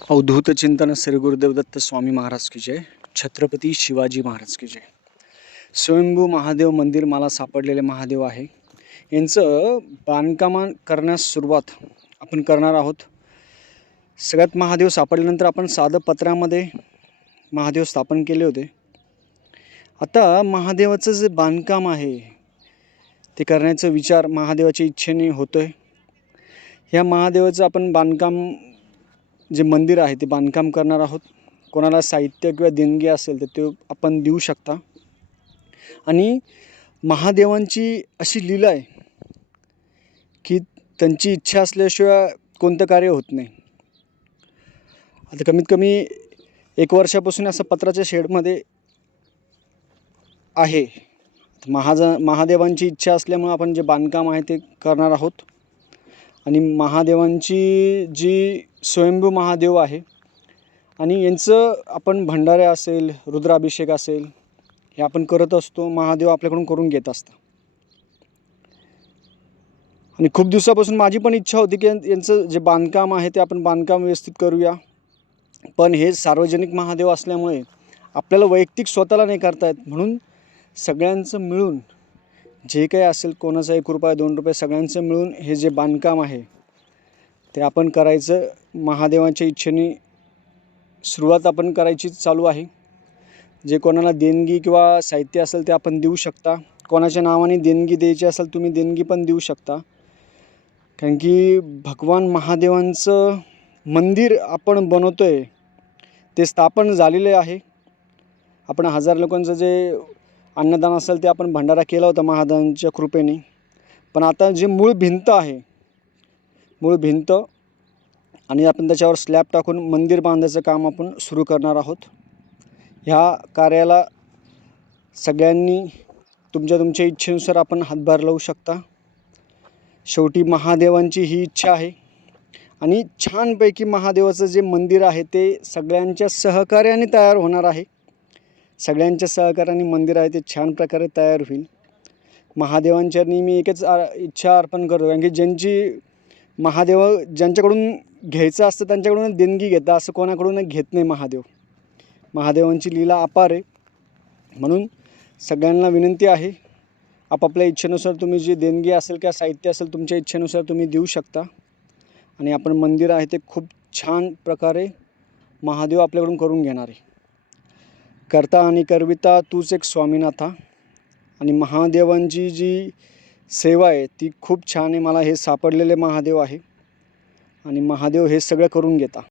अवधूत चिंतन श्री गुरुदेवदत्त स्वामी महाराज की जय. छत्रपती शिवाजी महाराज की जय. स्वयंभू महादेव मंदिर मला सापडलेले महादेव आहे. यांचं बांधकाम करण्यास सुरुवात आपण करणार आहोत. सगळ्यात महादेव सापडल्यानंतर आपण साधं पत्रामध्ये महादेव स्थापन केले होते. आता महादेवाचं जे बांधकाम आहे ते करण्याचा विचार महादेवाच्या इच्छेने होतो आहे ह्या महादेवाचं आपण बांधकाम जे मंदिर आहे ते बांधकाम करणार आहोत. कोणाला साहित्य किंवा देणगी असेल तर ते आपण देऊ शकता. आणि महादेवांची अशी लीला आहे की त्यांची इच्छा असल्याशिवाय कोणतं कार्य होत नाही. आता कमीत कमी एक वर्षापासून असं पत्राच्या शेडमध्ये आहे. महाज महादेवांची इच्छा असल्यामुळं आपण जे बांधकाम आहे ते करणार आहोत. आणि महादेवांची जी स्वयंभू महादेव आहे आणि यांचं आपण भंडारे असेल रुद्राभिषेक असेल हे आपण करत असतो महादेव आपल्याकडून करून घेत असतात. आणि खूप दिवसापासून माझी पण इच्छा होती की यांचं जे बांधकाम आहे ते आपण बांधकाम व्यवस्थित करूया. पण हे सार्वजनिक महादेव असल्यामुळे आपल्याला वैयक्तिक स्वतःला नाही करता येत. म्हणून सगळ्यांचं मिळून जे काही असेल कोणाचा एक रुपया दोन रुपये सगळ्यांचं मिळून हे जे बांधकाम आहे ते आपण करायचं महादेवांच्या इच्छेने सुरुवात आपण करायची चालू आहे. जे कोणाला देणगी किंवा साहित्य असेल ते आपण देऊ शकता. कोणाच्या नावाने देणगी द्यायची असेल तुम्ही देणगी पण देऊ शकता. कारण की भगवान महादेवांचं मंदिर आपण बनवतो आहे ते स्थापन झालेले आहे. आपण हजार लोकांचं जे अन्नदान असेल ते आपण भंडारा केला होता महादानच्या कृपेने. पण आता जे मूळ भिंत आहे मूळ भिंत आणि आपण त्याच्यावर स्लॅब टाकून मंदिर बांधायचं काम आपण सुरू करणार आहोत. ह्या कार्याला सगळ्यांनी तुमच्या तुमच्या इच्छेनुसार आपण हातभार लावू शकता. शेवटी महादेवांची ही इच्छा आहे. आणि छानपैकी महादेवाचं जे मंदिर आहे ते सगळ्यांच्या सहकार्याने तयार होणार आहे. सगळ्यांच्या सहकार्याने मंदिर आहे ते छान प्रकारे तयार होईल. महादेवांच्या मी एकच आ- इच्छा अर्पण करतो. कारण की ज्यांची महादेव ज्यांच्याकडून घ्यायचं असतं त्यांच्याकडून देणगी घेता असं कोणाकडून घेत नाही महादेव. महादेवांची लीला अपार आहे. म्हणून सगळ्यांना विनंती आहे आपापल्या इच्छेनुसार तुम्ही जी देणगी असेल किंवा साहित्य असेल तुमच्या इच्छेनुसार तुम्ही देऊ शकता. आणि आपण मंदिर आहे ते खूप छान प्रकारे महादेव आपल्याकडून करून घेणार आहे. करता आणि करविता तूच एक स्वामीनाथा. आणि महादेवांची जी सेवा आहे ती खूप छान आहे. मला हे सापडलेले महादेव आहे. आणि महादेव हे सगळं करून घेता.